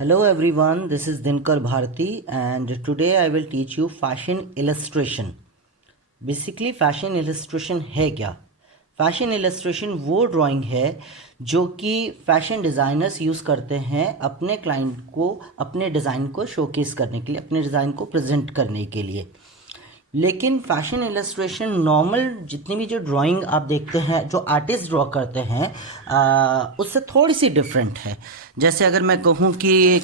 Hello everyone, this is Dinkar Bharti and today I will teach you fashion illustration. Basically fashion illustration है क्या? Fashion illustration वो drawing है जो कि fashion designers use करते हैं अपने क्लाइंट को अपने डिज़ाइन को शोकेस करने के लिए, अपने डिज़ाइन को प्रेजेंट करने के लिए। लेकिन फैशन इलस्ट्रेशन नॉर्मल जितनी भी जो ड्राइंग आप देखते हैं जो आर्टिस्ट ड्रॉ करते हैं उससे थोड़ी सी डिफरेंट है। जैसे अगर मैं कहूँ कि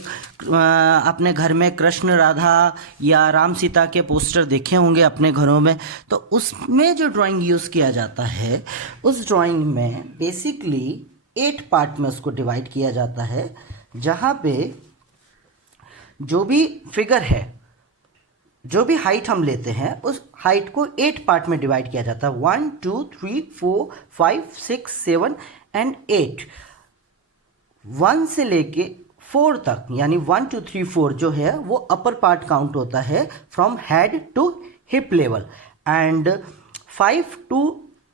अपने घर में कृष्ण राधा या राम सीता के पोस्टर देखे होंगे अपने घरों में, तो उसमें जो ड्राइंग यूज़ किया जाता है उस ड्राइंग में बेसिकली 8 पार्ट में उसको डिवाइड किया जाता है, जहाँ पे जो भी फिगर है, जो भी हाइट हम लेते हैं उस हाइट को 8 पार्ट में डिवाइड किया जाता है। 1 2 3 4 5 6 7 एंड 8। 1 से लेके 4 तक यानी 1 2 3 4 जो है वो अपर पार्ट काउंट होता है from head to hip level, and 5 to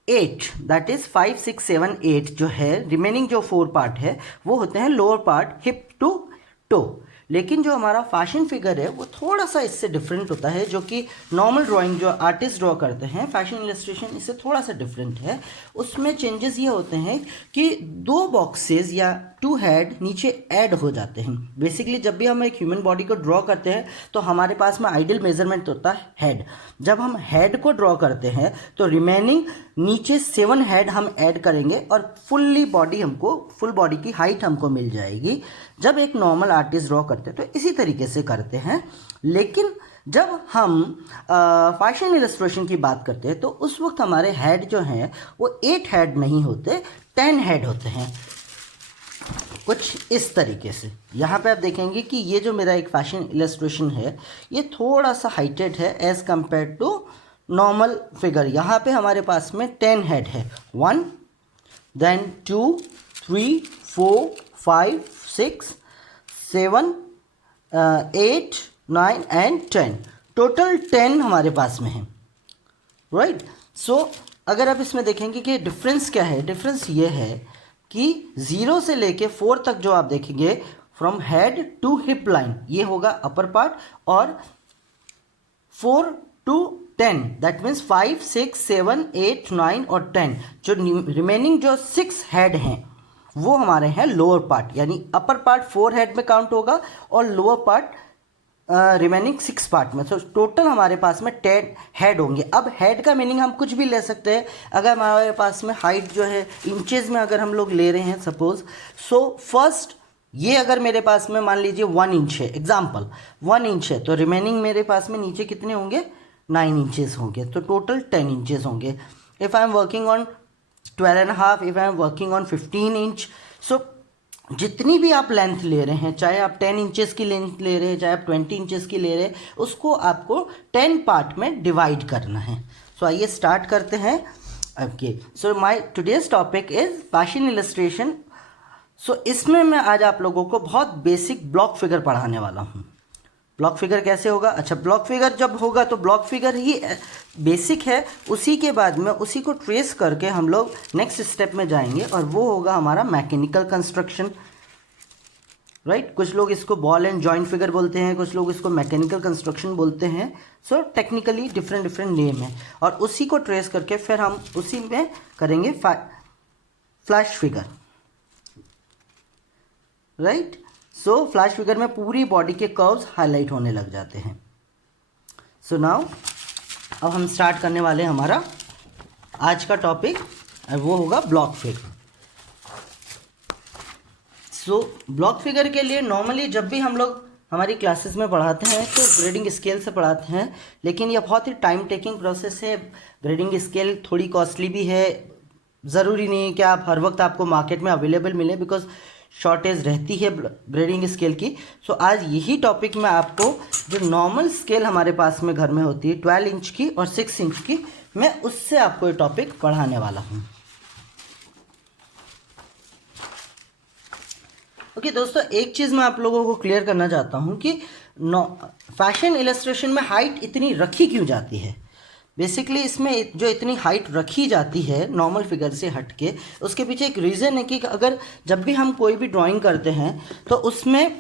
8 that is 5 6 7 8 जो है रिमेनिंग जो 4 पार्ट है वो होते हैं lower part hip to toe. लेकिन जो हमारा फैशन फिगर है वो थोड़ा सा इससे डिफरेंट होता है, जो कि नॉर्मल ड्राइंग जो आर्टिस्ट ड्रॉ करते हैं फैशन इलस्ट्रेशन इससे थोड़ा सा डिफरेंट है। उसमें चेंजेस ये होते हैं कि 2 बॉक्सेस या 2 हेड नीचे ऐड हो जाते हैं। बेसिकली जब भी हम एक ह्यूमन बॉडी को ड्रॉ करते हैं तो हमारे पास में आइडियल मेजरमेंट होता है हेड। जब हम हेड को ड्रॉ करते हैं तो रिमेनिंग नीचे 7 हेड हम ऐड करेंगे और फुल बॉडी की हाइट हमको मिल जाएगी। जब एक नॉर्मल आर्टिस्ट ड्रॉ करते हैं तो इसी तरीके से करते हैं, लेकिन जब हम फैशन इलस्ट्रेशन की बात करते हैं तो उस वक्त हमारे हेड जो हैं वो 8 हेड नहीं होते, 10 हेड होते हैं, कुछ इस तरीके से। यहाँ पे आप देखेंगे कि ये जो मेरा एक फैशन इलस्ट्रेशन है ये थोड़ा सा हाइटेड है as compared to normal figure. यहाँ पे हमारे पास में 10 हेड है, 1 देन 2 3 4 5 6 7 8 9 एंड 10, टोटल 10 हमारे पास में है, राइट। सो अगर आप इसमें देखेंगे कि डिफरेंस क्या है, डिफरेंस ये है कि 0 से लेके 4 तक जो आप देखेंगे from head to hip line ये होगा अपर पार्ट, और 4 टू 10 दैट मीन्स 5 6 7 8 9 और 10 जो रिमेनिंग जो 6 हेड हैं वो हमारे हैं लोअर पार्ट, यानी अपर पार्ट 4 हेड में काउंट होगा और लोअर पार्ट रिमेनिंग 6 पार्ट में। तो टोटल हमारे पास में 10 हेड होंगे। अब हेड का मीनिंग हम कुछ भी ले सकते हैं। अगर हमारे पास में हाइट जो है इंचेस में अगर हम लोग ले रहे हैं सपोज, सो फर्स्ट ये अगर मेरे पास में मान लीजिए 1 इंच है, एग्जाम्पल 1 इंच है, तो रिमेनिंग मेरे पास में नीचे कितने होंगे, 9 इंचेस होंगे, तो टोटल 10 इंचेस होंगे। If I am working on 12.5, if I am working on 15 inch, so जितनी भी आप लेंथ ले रहे हैं, चाहे आप 10 इंचेस की लेंथ ले रहे हैं, चाहे आप 20 इंचेस की ले रहे हैं, उसको आपको 10 पार्ट में डिवाइड करना है। सो आइए स्टार्ट करते हैं। Okay, so my today's topic is fashion illustration. So इसमें मैं आज आप लोगों को बहुत बेसिक ब्लॉक फिगर पढ़ाने वाला हूँ। ब्लॉक फिगर कैसे होगा? अच्छा, ब्लॉक फिगर जब होगा तो ब्लॉक फिगर ही बेसिक है, उसी के बाद में उसी को ट्रेस करके हम लोग नेक्स्ट स्टेप में जाएंगे और वो होगा हमारा मैकेनिकल कंस्ट्रक्शन, राइट। कुछ लोग इसको बॉल एंड जॉइंट फिगर बोलते हैं, कुछ लोग इसको मैकेनिकल कंस्ट्रक्शन बोलते हैं। सो टेक्निकली डिफरेंट नेम है, और उसी को ट्रेस करके फिर हम उसी में करेंगे फ्लैश फिगर, राइट। सो फ्लैश फिगर में पूरी बॉडी के कर्व्स हाईलाइट होने लग जाते हैं। सो नाउ अब हम स्टार्ट करने वाले हैं हमारा आज का टॉपिक, वो होगा block figure. So block figure के लिए नॉर्मली जब भी हम लोग हमारी क्लासेस में पढ़ाते हैं तो ग्रेडिंग स्केल से पढ़ाते हैं, लेकिन यह बहुत ही टाइम टेकिंग प्रोसेस है। ग्रेडिंग स्केल थोड़ी कॉस्टली भी है, ज़रूरी नहीं है कि आप हर वक्त आपको मार्केट में अवेलेबल मिले, बिकॉज शॉर्टेज रहती है ग्रेडिंग स्केल की। सो आज यही टॉपिक में आपको जो नॉर्मल स्केल हमारे पास में घर में होती है 12 इंच की और 6 इंच की, मैं उससे आपको ये टॉपिक पढ़ाने वाला हूँ। ओके दोस्तों, एक चीज़ मैं आप लोगों को क्लियर करना चाहता हूँ कि फैशन इलस्ट्रेशन में हाइट इतनी रखी क्यों जाती है। बेसिकली इसमें जो इतनी हाइट रखी जाती है नॉर्मल फिगर से हट के, उसके पीछे एक रीज़न है कि अगर जब भी हम कोई भी ड्राइंग करते हैं तो उसमें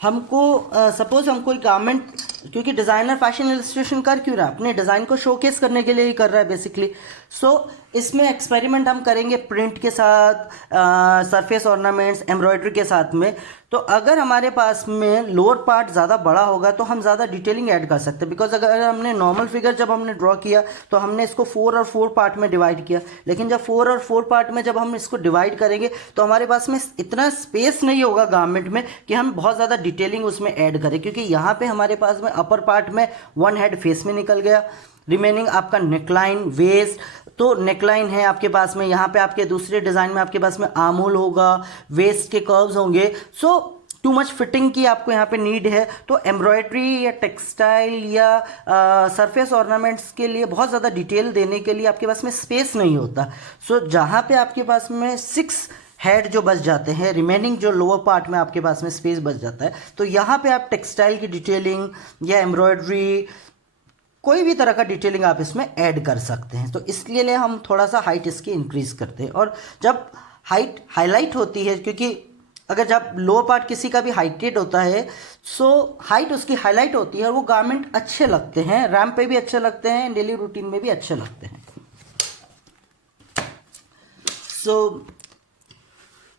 हमको सपोज हम कोई गारमेंट, क्योंकि डिज़ाइनर फैशन इलस्ट्रेशन कर क्यों रहा है, अपने डिज़ाइन को शोकेस करने के लिए ही कर रहा है बेसिकली। सो इसमें एक्सपेरिमेंट हम करेंगे प्रिंट के साथ, सरफेस ऑर्नामेंट्स, एम्ब्रॉयडरी के साथ में। तो अगर हमारे पास में लोअर पार्ट ज़्यादा बड़ा होगा तो हम ज़्यादा डिटेलिंग ऐड कर सकते हैं, बिकॉज अगर हमने नॉर्मल फिगर जब हमने ड्रॉ किया तो हमने इसको 4 और 4 पार्ट में डिवाइड किया, लेकिन जब 4 और 4 पार्ट में जब हम इसको डिवाइड करेंगे तो हमारे पास में इतना स्पेस नहीं होगा गारमेंट में कि हम बहुत ज़्यादा डिटेलिंग उसमें ऐड करें, क्योंकि यहाँ पे हमारे पास में अपर पार्ट में वन हेड फेस में निकल गया, रिमेनिंग आपका नेकलाइन, वेस्ट, तो नेकलाइन है आपके पास में, यहाँ पे आपके दूसरे डिज़ाइन में आपके पास में आर्म होल होगा, वेस्ट के कर्व्स होंगे। सो टू मच फिटिंग की आपको यहाँ पे नीड है, तो एम्ब्रॉयडरी या टेक्सटाइल या सरफेस ऑर्नामेंट्स के लिए बहुत ज़्यादा डिटेल देने के लिए आपके पास में स्पेस नहीं होता। सो जहाँ पे आपके पास में 6 हेड जो बच जाते हैं, रिमेनिंग जो लोअर पार्ट में आपके पास में स्पेस बच जाता है, तो यहाँ पे आप टेक्सटाइल की डिटेलिंग या एम्ब्रॉयडरी, कोई भी तरह का डिटेलिंग आप इसमें ऐड कर सकते हैं। तो इसलिए हम थोड़ा सा हाइट इसकी इंक्रीज करते हैं। और जब हाइट हाईलाइट होती है, क्योंकि अगर जब लोअर पार्ट किसी का भी हाइटेड होता है, सो हाइट उसकी हाईलाइट होती है और वो गारमेंट अच्छे लगते हैं, रैम्प पे भी अच्छे लगते हैं, डेली रूटीन में भी अच्छे लगते हैं। सो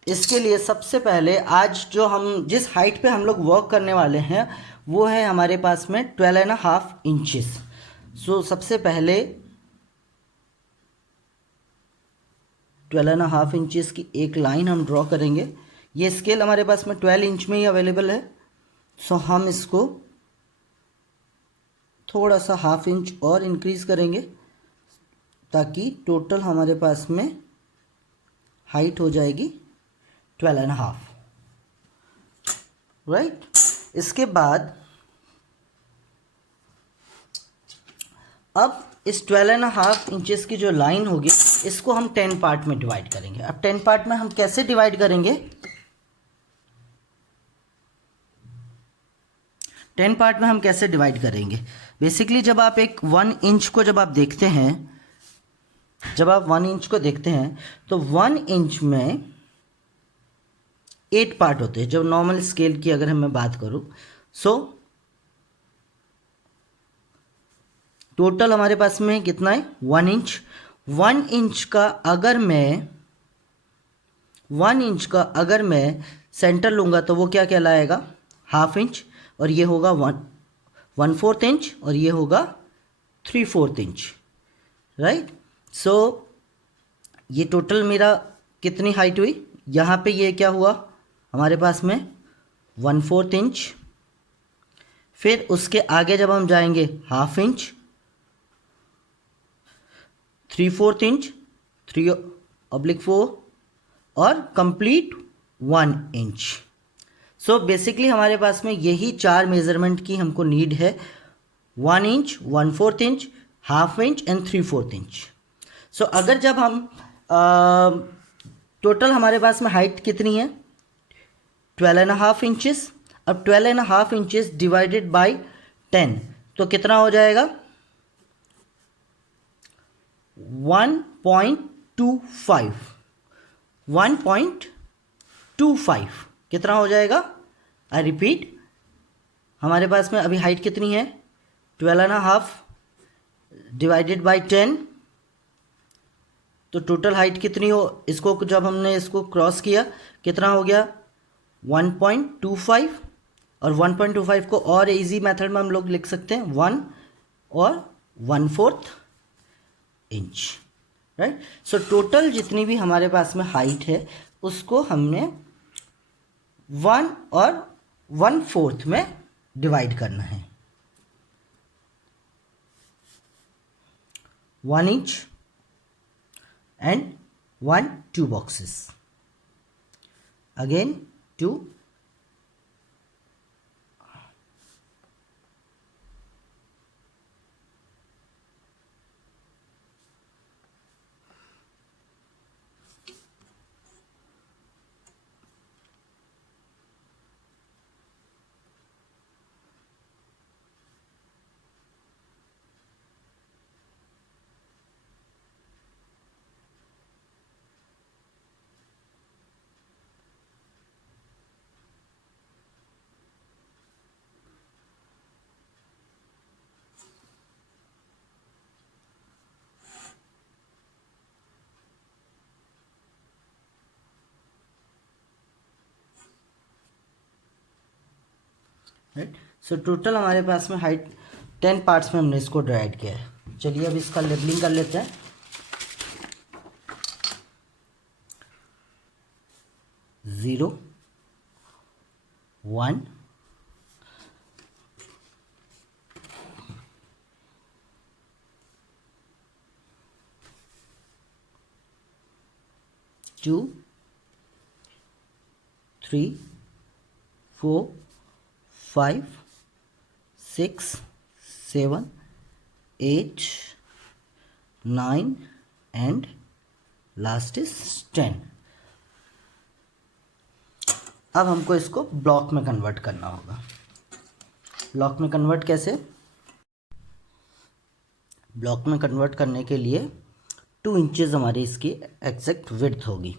इसके लिए सबसे पहले आज जो हम जिस हाइट पे हम लोग वर्क करने वाले हैं वो है हमारे पास में 12.5 इंचेस। सो सबसे पहले 12.5 इंचेस की एक लाइन हम ड्रॉ करेंगे। ये स्केल हमारे पास में 12 इंच में ही अवेलेबल है। सो हम इसको थोड़ा सा हाफ इंच और इंक्रीज करेंगे ताकि टोटल हमारे पास में हाइट हो जाएगी 12.5, राइट। इसके बाद अब इस 12.5 इंचेस की जो लाइन होगी इसको हम 10 पार्ट में डिवाइड करेंगे। अब 10 पार्ट में हम कैसे डिवाइड करेंगे, 10 पार्ट में हम कैसे डिवाइड करेंगे, बेसिकली जब आप एक 1 इंच को जब आप देखते हैं, जब आप 1 इंच को देखते हैं तो 1 इंच में 8 पार्ट होते हैं। जब नॉर्मल स्केल की अगर मैं बात करूं, सो टोटल हमारे पास में कितना है 1 इंच। 1 इंच का अगर मैं 1 इंच का अगर मैं सेंटर लूँगा तो वो क्या कहलाएगा, हाफ इंच, और ये होगा 1/4 इंच, और ये होगा 3/4 इंच, राइट। सो ये टोटल मेरा कितनी हाइट हुई, यहाँ पे ये क्या हुआ हमारे पास में 1/4 इंच। फिर उसके आगे जब हम जाएंगे हाफ इंच, 3/4 इंच, 3/4 और कंप्लीट 1 इंच। सो बेसिकली हमारे पास में यही 4 मेजरमेंट की हमको नीड है, 1 inch, 1/4 inch, half inch and 3/4 inch. So अगर जब हम टोटल हमारे पास में हाइट कितनी है 12.5 इंचेस। अब 12.5 इंचेस डिवाइडेड बाई 10 तो कितना हो जाएगा 1.25, 1.25 कितना हो जाएगा, आई रिपीट, हमारे पास में अभी हाइट कितनी है 12.5 डिवाइडेड बाई 10, तो टोटल हाइट कितनी हो, इसको जब हमने इसको क्रॉस किया कितना हो गया 1.25, और 1.25 को और इजी मेथड में हम लोग लिख सकते हैं 1 और 1/4 इंच, राइट। सो टोटल जितनी भी हमारे पास में हाइट है उसको हमने 1 और 1/4 में डिवाइड करना है, 1 inch and 1 2 boxes, again 2, right. So total हमारे पास में हाइट 10 पार्ट्स में हमने इसको डिवाइड किया है। चलिए अब इसका लेबलिंग कर लेते हैं। 0 1 2 3 4 5 6 7 8 9 एंड लास्ट इज 10। अब हमको इसको ब्लॉक में कन्वर्ट करना होगा। ब्लॉक में कन्वर्ट कैसे? ब्लॉक में कन्वर्ट करने के लिए 2 इंचेस हमारी इसकी एग्जैक्ट विड्थ होगी।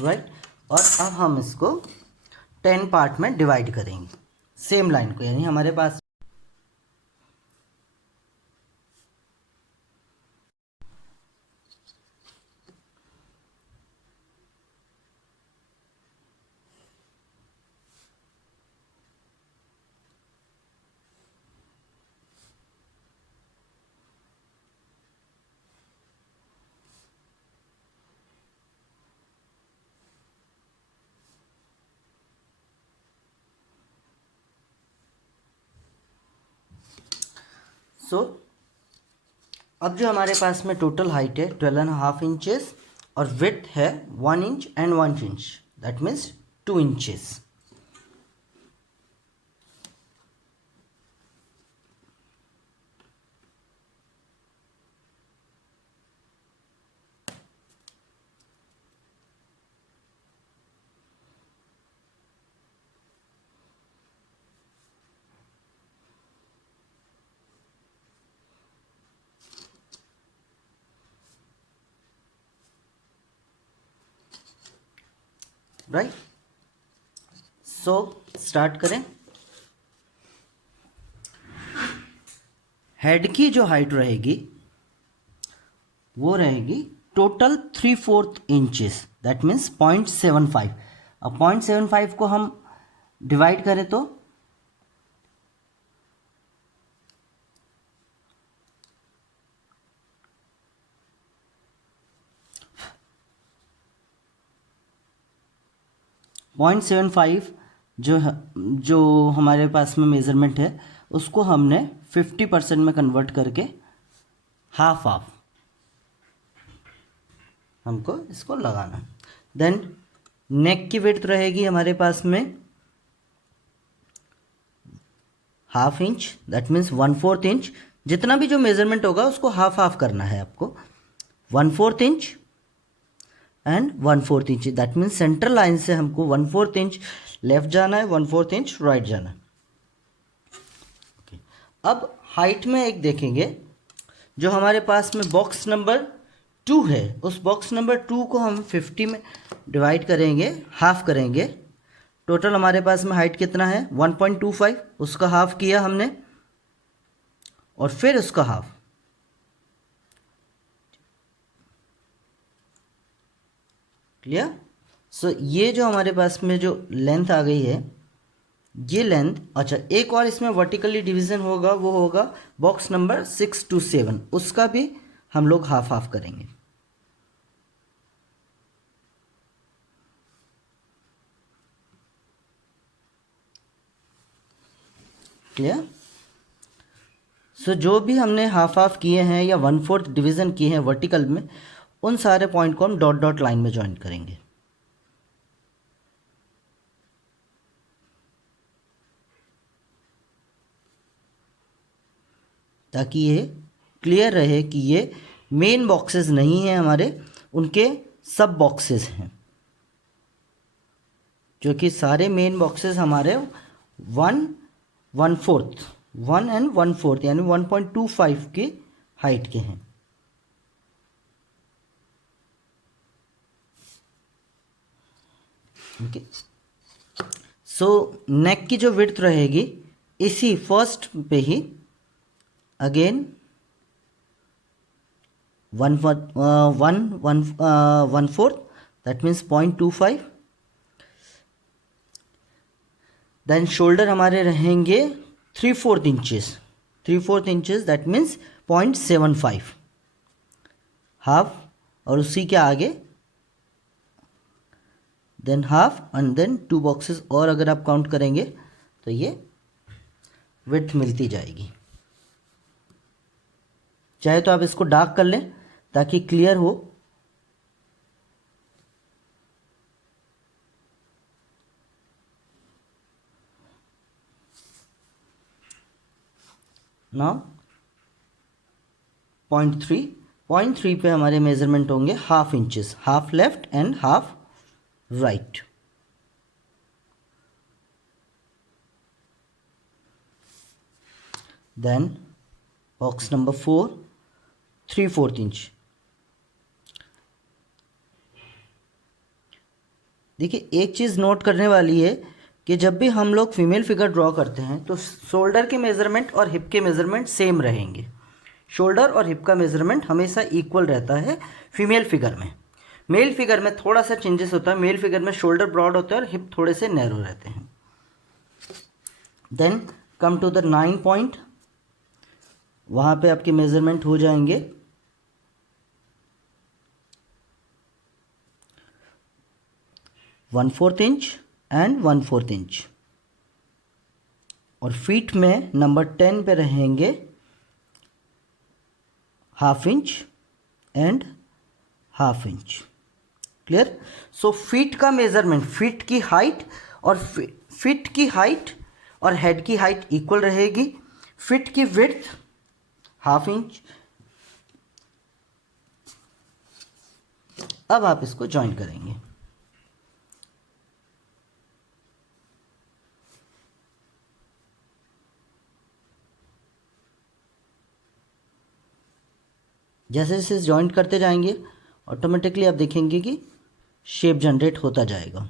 राइट। और अब हम इसको 10 पार्ट में डिवाइड करेंगे सेम लाइन को, यानी हमारे पास सो अब जो हमारे पास में टोटल हाइट है 12.5 इंचेस और विड्थ है 1 inch and 1 inch, that means 2 inches. Right. So start करें। हेड की जो हाइट रहेगी वो रहेगी टोटल 3/4 इंचेस, दैट मीन्स 0.75। अब 0.75 को हम डिवाइड करें तो 0.75 जो हमारे पास में मेज़रमेंट है उसको हमने 50% में कन्वर्ट करके हाफ हमको इसको लगाना। देन नेक की विड्थ रहेगी हमारे पास में 1/2 इंच, दैट मीन्स 1/4 इंच। जितना भी जो मेज़रमेंट होगा उसको हाफ करना है आपको। 1/4 inch and 1/4 inch, that means central line से हमको 1/4 इंच लेफ्ट जाना है, 1/4 इंच राइट जाना है। okay. अब हाइट में एक देखेंगे, जो हमारे पास में बॉक्स नंबर 2 है उस बॉक्स नंबर 2 को हम 50 में डिवाइड करेंगे, हाफ करेंगे। टोटल हमारे पास में हाइट कितना है 1.25, उसका हाफ किया हमने और फिर उसका हाफ। क्लियर? सो ये जो हमारे पास में जो लेंथ आ गई है ये लेंथ, अच्छा एक और इसमें वर्टिकली डिवीजन होगा, वो होगा बॉक्स नंबर 6 to 7, उसका भी हम लोग हाफ करेंगे। क्लियर? सो जो भी हमने हाफ किए हैं या 1/4 डिवीजन किए हैं वर्टिकल में, उन सारे पॉइंट को हम डॉट डॉट लाइन में ज्वाइन करेंगे। ताकि ये क्लियर रहे कि ये मेन बॉक्सेस नहीं हैं हमारे, उनके सब बॉक्सेस हैं, जो कि सारे मेन बॉक्सेस हमारे 1/4 1 एंड 1/4 यानी 1.25 की हाइट के हैं। ओके, सो नेक की जो विड्थ रहेगी इसी फर्स्ट पे ही again 1/4 that means 0.25। Then shoulder हमारे रहेंगे 3/4 inches, 3/4 inches that means 0.75 half, और उसी के आगे then half and then 2 boxes और अगर आप काउंट करेंगे तो ये विड्थ मिलती जाएगी। चाहे तो आप इसको डार्क कर लें ताकि क्लियर हो। नाउ 0.3 पे हमारे मेजरमेंट होंगे half inches, half left and half right. Then box number 4 3/4 inch. देखिए एक चीज़ नोट करने वाली है कि जब भी हम लोग फीमेल फिगर ड्रॉ करते हैं तो शोल्डर के मेज़रमेंट और हिप के मेज़रमेंट सेम रहेंगे। शोल्डर और हिप का मेज़रमेंट हमेशा इक्वल रहता है फीमेल फिगर में। मेल फिगर में थोड़ा सा चेंजेस होता है, मेल फिगर में शोल्डर ब्रॉड होता है और हिप थोड़े से नैरो रहते हैं। Then come to the 9 point, वहाँ पे आपके मेज़रमेंट हो जाएंगे 1/4 इंच एंड 1/4 इंच, और फीट में नंबर 10 पे रहेंगे half inch and half inch. Clear? So feet का मेजरमेंट, फीट की हाइट और फीट की हाइट और हेड की हाइट इक्वल रहेगी। फीट की विड्थ हाफ इंच। अब आप इसको ज्वाइन करेंगे। जैसे जैसे ज्वाइंट करते जाएंगे ऑटोमेटिकली आप देखेंगे कि शेप जनरेट होता जाएगा।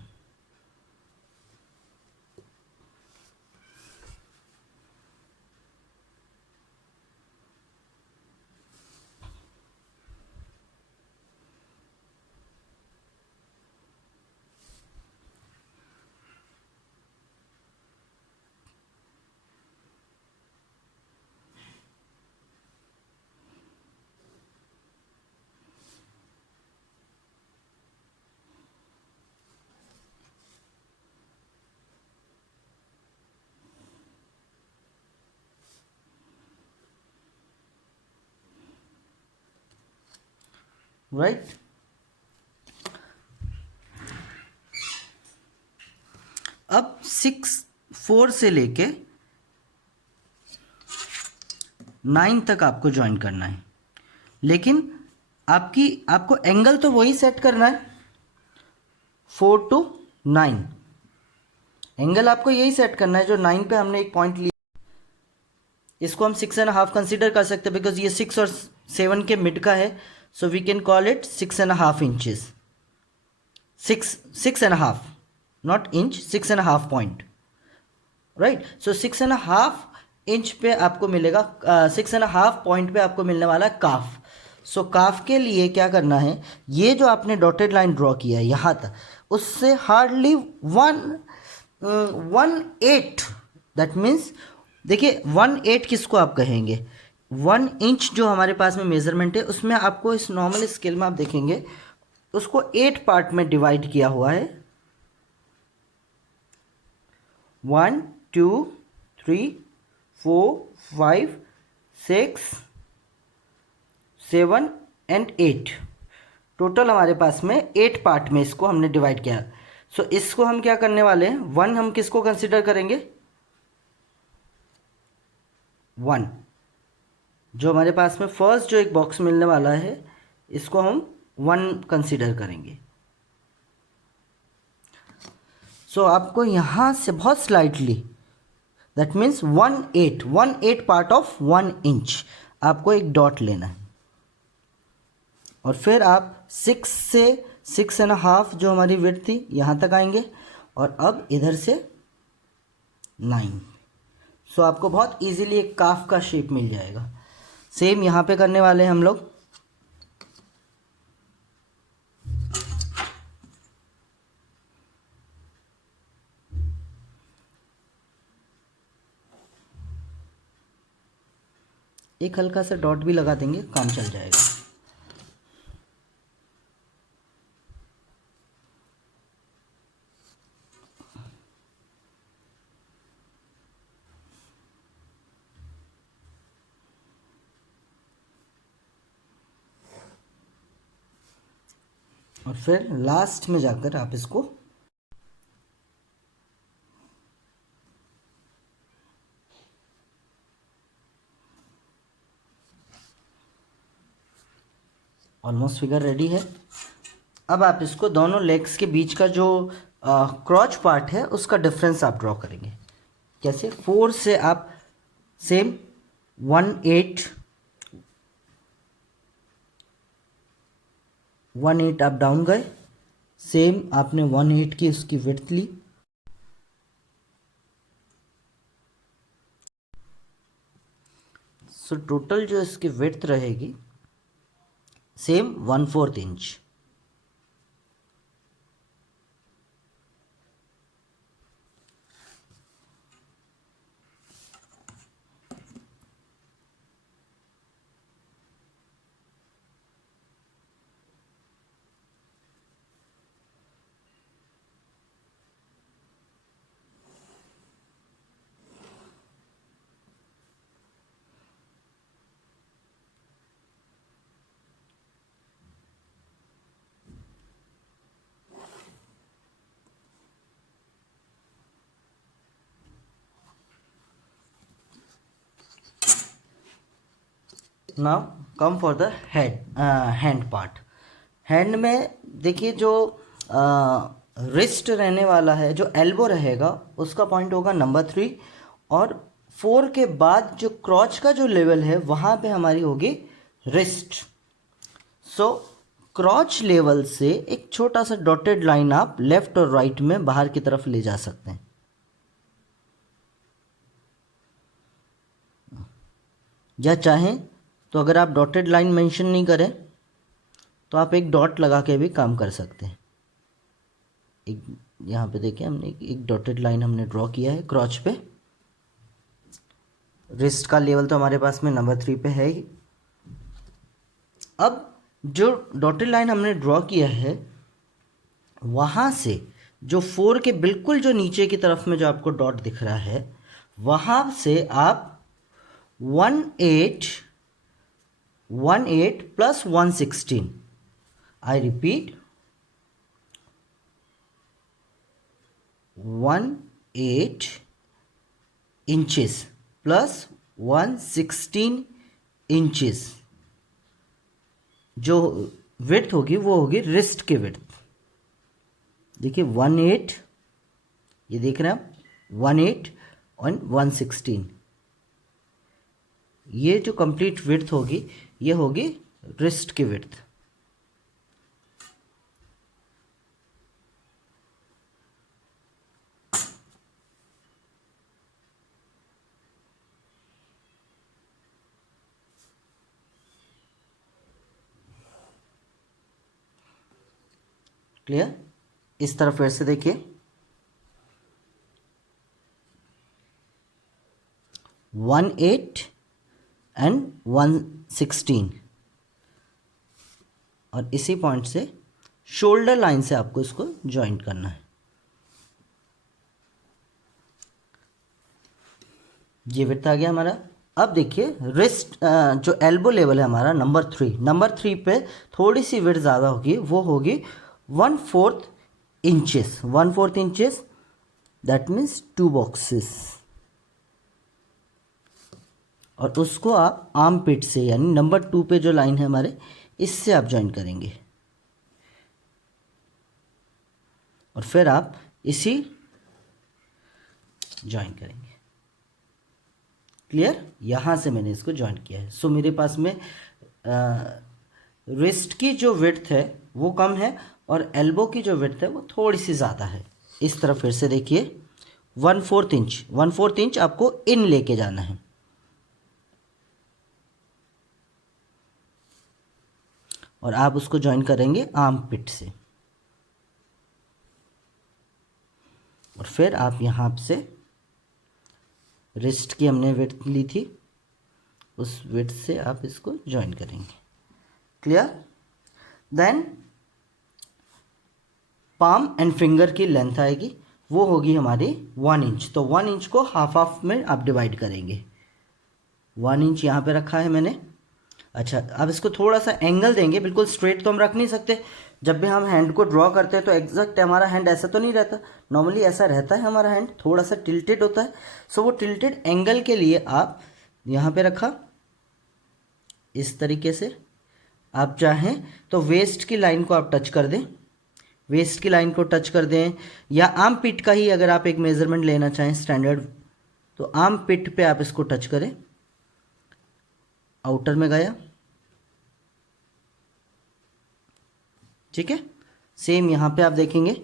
राइट? अब 6/4 से लेके 9 तक आपको ज्वाइन करना है, लेकिन आपको एंगल तो वही सेट करना है 4 to 9। एंगल आपको यही सेट करना है जो 9 पे हमने एक पॉइंट लिया। इसको हम 6.5 कंसीडर कर सकते हैं बिकॉज ये 6 और 7 के मिड का है। So we can call it 6.5 inches. 6.5 not inch, 6.5 point. Right? So 6.5 inch पे आपको मिलेगा, 6.5 पॉइंट पे आपको मिलने वाला है काफ। सो काफ के लिए क्या करना है, ये जो आपने डॉटेड लाइन ड्रॉ किया है यहाँ तक, उससे हार्डली 1/8 दैट मीन्स, देखिए 1/8 किसको आप कहेंगे, 1 इंच जो हमारे पास में मेजरमेंट है उसमें आपको इस नॉर्मल स्केल में आप देखेंगे उसको 8 पार्ट में डिवाइड किया हुआ है। 1 2 3 4 5 6 7 एंड 8, टोटल हमारे पास में 8 पार्ट में इसको हमने डिवाइड किया। सो इसको हम क्या करने वाले हैं, 1 हम किसको कंसिडर करेंगे, 1 जो हमारे पास में फर्स्ट जो एक बॉक्स मिलने वाला है इसको हम 1 कंसीडर करेंगे। सो आपको यहाँ से बहुत slightly, that means 1/8 part of 1 inch आपको एक डॉट लेना है, और फिर आप 6 से 6.5 जो हमारी विड्थ थी यहाँ तक आएंगे, और अब इधर से 9। सो आपको बहुत इजीली एक काफ का शेप मिल जाएगा। सेम यहाँ पे करने वाले हैं हम लोग। एक हल्का सा डॉट भी लगा देंगे, काम चल जाएगा। और फिर लास्ट में जाकर आप इसको ऑलमोस्ट फिगर रेडी है। अब आप इसको दोनों लेग्स के बीच का जो क्रॉच पार्ट है उसका डिफरेंस आप ड्रॉ करेंगे। कैसे? 4 से आप सेम 1/8 आप डाउन गए, सेम आपने 1/8 की उसकी विड्थ ली, सो टोटल जो इसकी विड्थ रहेगी same 1/4 inch. Now come for the hand part. Hand में देखिए जो रिस्ट रहने वाला है, जो एल्बो रहेगा उसका पॉइंट होगा नंबर 3, और 4 के बाद जो क्रॉच का जो लेवल है वहाँ पे हमारी होगी रिस्ट। सो क्रॉच लेवल से एक छोटा सा डॉटेड लाइन आप लेफ्ट और राइट में बाहर की तरफ ले जा सकते हैं, या चाहें तो अगर आप डॉटेड लाइन मेंशन नहीं करें तो आप एक डॉट लगा के भी काम कर सकते हैं। एक यहाँ पे देखिए हमने एक डॉटेड लाइन हमने ड्रॉ किया है क्रॉच पे। रिस्ट का लेवल तो हमारे पास में नंबर 3 पे है ही। अब जो डॉटेड लाइन हमने ड्रॉ किया है वहाँ से जो 4 के बिल्कुल जो नीचे की तरफ में जो आपको डॉट दिख रहा है वहाँ से आप 1/8 plus 1/16, I repeat 1/8 inches plus 1/16 inches जो विड्थ होगी वो होगी रिस्ट की विड्थ। देखिए 1/8, ये देख रहे हैं आप, 1/8 और 1/16, ये जो कंप्लीट विड्थ होगी ये होगी रिस्ट की विड्थ। क्लियर? इस तरफ फिर से देखिए 1/8 एंड 1/16, और इसी पॉइंट से शोल्डर लाइन से आपको इसको ज्वाइंट करना है। ये विड्थ आ गया हमारा। अब देखिए रिस्ट जो एल्बो लेवल है हमारा नंबर 3 पे थोड़ी सी विड्थ ज़्यादा होगी, वो होगी 1/4 inches. 1/4 inches that means 2 boxes. और उसको आप आर्म पिट से यानी नंबर 2 पे जो लाइन है हमारे, इससे आप ज्वाइन करेंगे और फिर आप इसी ज्वाइन करेंगे। क्लियर? यहाँ से मैंने इसको ज्वाइन किया है। सो मेरे पास में रिस्ट की जो विड्थ है वो कम है और एल्बो की जो विड्थ है वो थोड़ी सी ज़्यादा है। इस तरफ फिर से देखिए 1/4 इंच, 1/4 इंच आपको इन लेके जाना है और आप उसको ज्वाइन करेंगे आर्म पिट से और फिर आप यहाँ से रिस्ट की हमने विड्थ ली थी, उस विड्थ से आप इसको ज्वाइन करेंगे। Clear? Then palm and finger की लेंथ आएगी, वो होगी हमारी 1 इंच। तो 1 इंच को हाफ हाफ में आप डिवाइड करेंगे। 1 इंच यहाँ पे रखा है मैंने। अच्छा, अब इसको थोड़ा सा एंगल देंगे, बिल्कुल स्ट्रेट तो हम रख नहीं सकते। जब भी हम हैंड को ड्रॉ करते हैं तो एग्जैक्ट हमारा हैंड ऐसा तो नहीं रहता, नॉर्मली ऐसा रहता है हमारा हैंड, थोड़ा सा टिल्टेड होता है। सो वो टिल्टेड एंगल के लिए आप यहाँ पे रखा इस तरीके से। आप चाहें तो वेस्ट की लाइन को आप टच कर दें, वेस्ट की लाइन को टच कर दें, या आर्म पिट का ही अगर आप एक मेजरमेंट लेना चाहें स्टैंडर्ड, तो आर्म पिट पे आप इसको टच करें। आउटर में गया, ठीक है। सेम यहाँ पे आप देखेंगे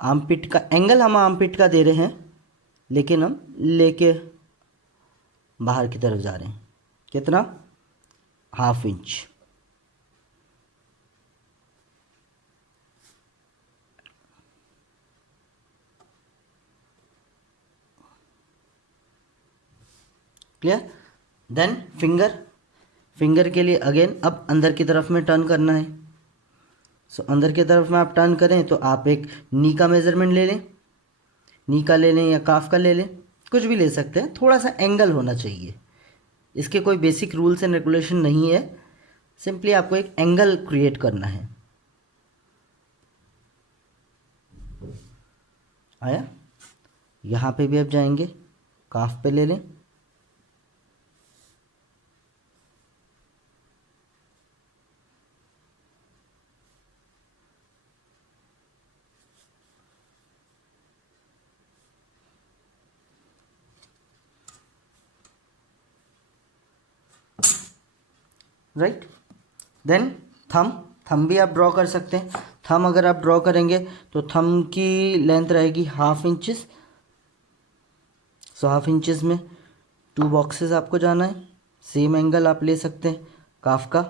आर्म पिट का एंगल हम आर्म पिट का दे रहे हैं, लेकिन हम लेके बाहर की तरफ जा रहे हैं। कितना? Half inch. Clear? Then finger, finger के लिए अगेन अब अंदर की तरफ में टर्न करना है। सो अंदर की तरफ में आप टर्न करें तो आप एक नी का मेजरमेंट ले लें, नी का ले लें या काफ का ले लें, कुछ भी ले सकते हैं। थोड़ा सा एंगल होना चाहिए, इसके कोई बेसिक रूल्स एंड रेगुलेशन नहीं है, सिंपली आपको एक एंगल क्रिएट करना है। आया? यहाँ पे भी आप जाएंगे, काफ पे ले लें, राइट। देन थंब, थंब भी आप ड्रॉ कर सकते हैं। थंब अगर आप ड्रॉ करेंगे तो थंब की लेंथ रहेगी half inches. So half inches में 2 बॉक्सेस आपको जाना है। सेम एंगल आप ले सकते हैं काफ का,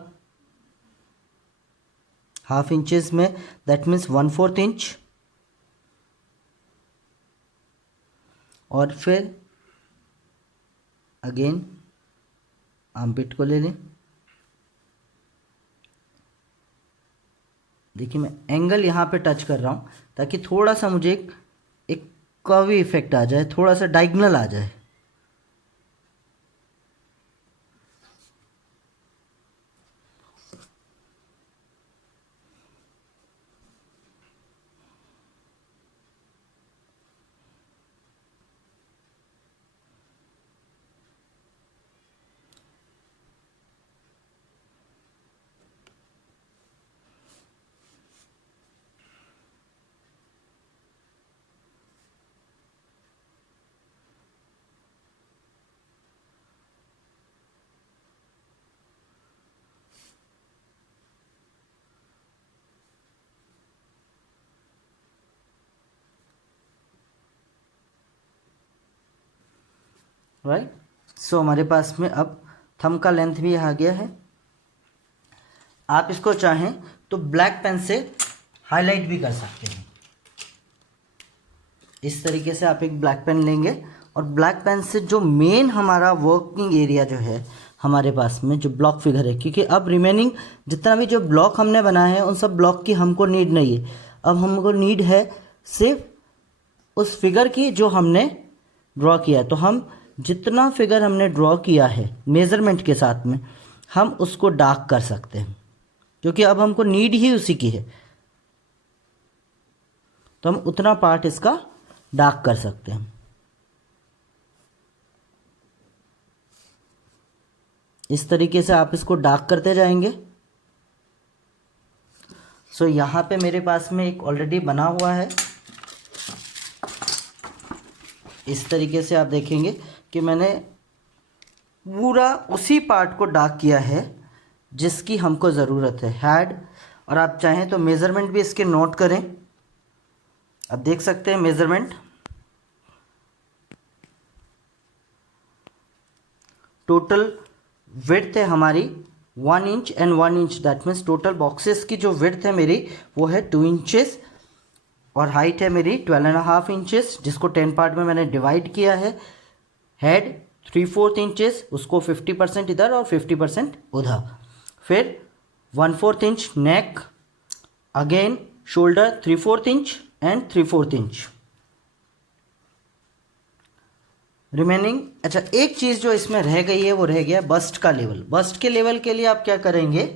हाफ इंचेस में दैट मीन्स 1/4 इंच। और फिर अगेन आर्मपिट को ले लें। देखिए मैं एंगल यहाँ पे टच कर रहा हूँ ताकि थोड़ा सा मुझे एक कर्वी इफेक्ट आ जाए, थोड़ा सा डायगोनल आ जाए। राइट। सो हमारे पास में अब थंब का लेंथ भी आ गया है। आप इसको चाहें तो ब्लैक पेन से हाईलाइट भी कर सकते हैं। इस तरीके से आप एक ब्लैक पेन लेंगे और ब्लैक पेन से जो मेन हमारा वर्किंग एरिया जो है हमारे पास में जो ब्लॉक फिगर है, क्योंकि अब रिमेनिंग जितना भी जो ब्लॉक हमने बनाए हैं उन सब ब्लॉक की हमको नीड नहीं है। अब हमको नीड है सिर्फ उस फिगर की जो हमने ड्रॉ किया है। तो हम जितना फिगर हमने ड्रॉ किया है मेज़रमेंट के साथ में, हम उसको डार्क कर सकते हैं, क्योंकि अब हमको नीड ही उसी की है। तो हम उतना पार्ट इसका डार्क कर सकते हैं। इस तरीके से आप इसको डार्क करते जाएंगे। सो यहाँ पे मेरे पास में एक ऑलरेडी बना हुआ है। इस तरीके से आप देखेंगे कि मैंने पूरा उसी पार्ट को डार्क किया है जिसकी हमको ज़रूरत है, हेड। और आप चाहें तो मेज़रमेंट भी इसके नोट करें। आप देख सकते हैं मेज़रमेंट, टोटल विड्थ है हमारी 1 inch and 1 inch, that means total boxes की जो विड्थ है मेरी वो है 2 इंचेस और हाइट है मेरी 12.5 इंचेस, जिसको 10 पार्ट में मैंने डिवाइड किया है। हेड 3/4 इंचेस, उसको 50% इधर और 50% उधर। फिर 1/4 inch neck, again shoulder 3/4 inch and 3/4 inch remaining. अच्छा, एक चीज़ जो इसमें रह गई है वो रह गया बस्ट का लेवल। बस्ट के लेवल के लिए आप क्या करेंगे,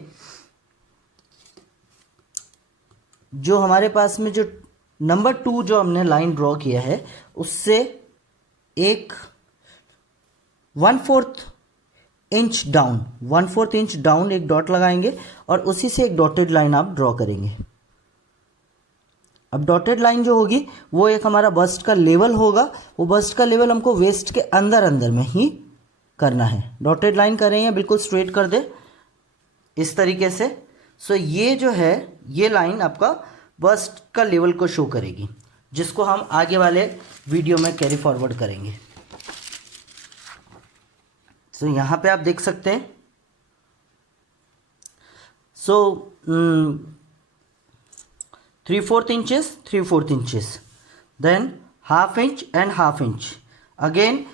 जो हमारे पास में जो नंबर 2 जो हमने लाइन ड्रॉ किया है उससे एक 1/4 इंच डाउन, 1/4 इंच डाउन एक डॉट लगाएंगे और उसी से एक डॉटेड लाइन आप ड्रॉ करेंगे। अब डॉटेड लाइन जो होगी वो एक हमारा बस्ट का लेवल होगा। वो बस्ट का लेवल हमको वेस्ट के अंदर अंदर में ही करना है। डॉटेड लाइन कर रहे हैं, बिल्कुल स्ट्रेट कर दे इस तरीके से। सो ये जो है ये लाइन आपका बस्ट का लेवल को शो करेगी, जिसको हम आगे वाले वीडियो में कैरी फॉरवर्ड करेंगे। सो यहाँ पे आप देख सकते हैं। सो 3/4 inches, 3/4 inches, then 1/2 inch and 1/2 inch। Again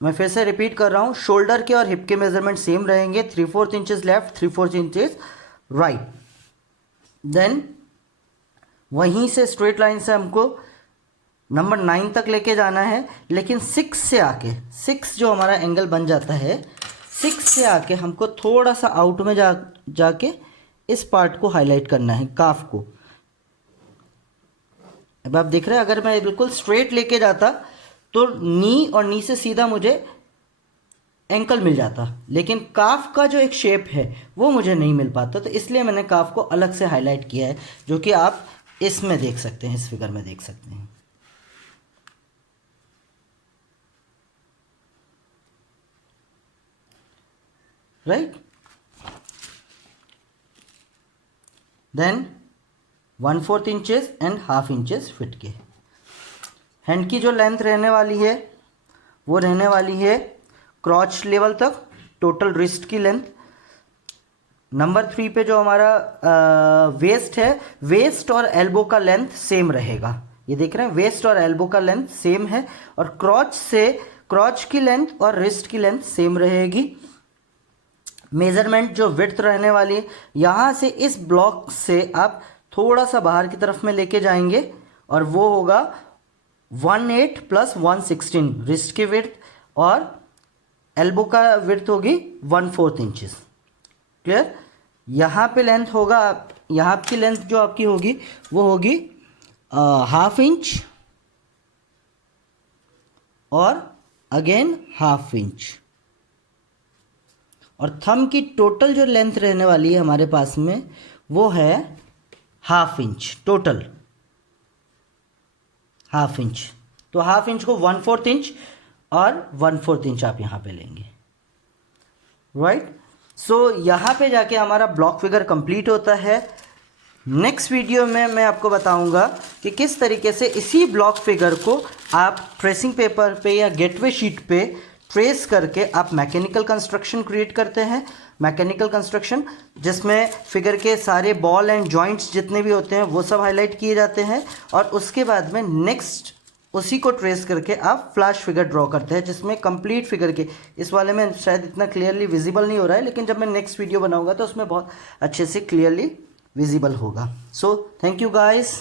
मैं फिर से रिपीट कर रहा हूँ, शोल्डर के और हिप के मेजरमेंट सेम रहेंगे, 3/4 inches left, 3/4 inches right. Then वहीं से स्ट्रेट लाइन से हमको नंबर 9 तक लेके जाना है, लेकिन 6 से आके, 6 जो हमारा एंगल बन जाता है, 6 से आके हमको थोड़ा सा आउट में जाके इस पार्ट को हाईलाइट करना है, काफ को। अब आप देख रहे हैं, अगर मैं बिल्कुल स्ट्रेट लेके जाता तो नी और नी से सीधा मुझे एंकल मिल जाता, लेकिन काफ का जो एक शेप है वो मुझे नहीं मिल पाता। तो इसलिए मैंने काफ को अलग से हाईलाइट किया है, जो कि आप इसमें देख सकते हैं, इस फिगर में देख सकते हैं। Right. Then 1/4 inches and 1/2 inches fit के। हैंड की जो लेंथ रहने वाली है वो रहने वाली है क्रॉच लेवल तक, टोटल रिस्ट की लेंथ। नंबर 3 पे जो हमारा वेस्ट है, वेस्ट और एल्बो का लेंथ सेम रहेगा। ये देख रहे हैं, वेस्ट और एल्बो का लेंथ सेम है, और क्रॉच की लेंथ और रिस्ट की लेंथ सेम रहेगी। मेजरमेंट जो विड्थ रहने वाली है, यहाँ से इस ब्लॉक से आप थोड़ा सा बाहर की तरफ में लेके जाएंगे और वो होगा 1/8 + 1/16 रिस्ट की विड्थ, और एल्बो का विड्थ होगी 1/4 इंचेस। क्लियर। यहाँ पे लेंथ होगा, यहाँ की लेंथ जो आपकी होगी वो होगी 1/2 इंच और अगेन 1/2 इंच। और थंब की टोटल जो लेंथ रहने वाली है हमारे पास में वो है 1/2 इंच, टोटल 1/2 इंच। तो 1/2 इंच को 1/4 इंच और 1/4 इंच आप यहाँ पे लेंगे। राइट। सो यहाँ पे जाके हमारा ब्लॉक फिगर कंप्लीट होता है। नेक्स्ट वीडियो में मैं आपको बताऊंगा कि किस तरीके से इसी ब्लॉक फिगर को आप ट्रेसिंग पेपर पे या गेटवे शीट पे ट्रेस करके आप मैकेनिकल कंस्ट्रक्शन क्रिएट करते हैं। मैकेनिकल कंस्ट्रक्शन जिसमें फिगर के सारे बॉल एंड जॉइंट्स जितने भी होते हैं वो सब हाईलाइट किए जाते हैं, और उसके बाद में नेक्स्ट उसी को ट्रेस करके आप फ्लैश फिगर ड्रॉ करते हैं, जिसमें कंप्लीट फिगर के, इस वाले में शायद इतना क्लियरली विजिबल नहीं हो रहा है, लेकिन जब मैं नेक्स्ट वीडियो बनाऊंगा तो उसमें बहुत अच्छे से क्लियरली विजिबल होगा। So thank you guys.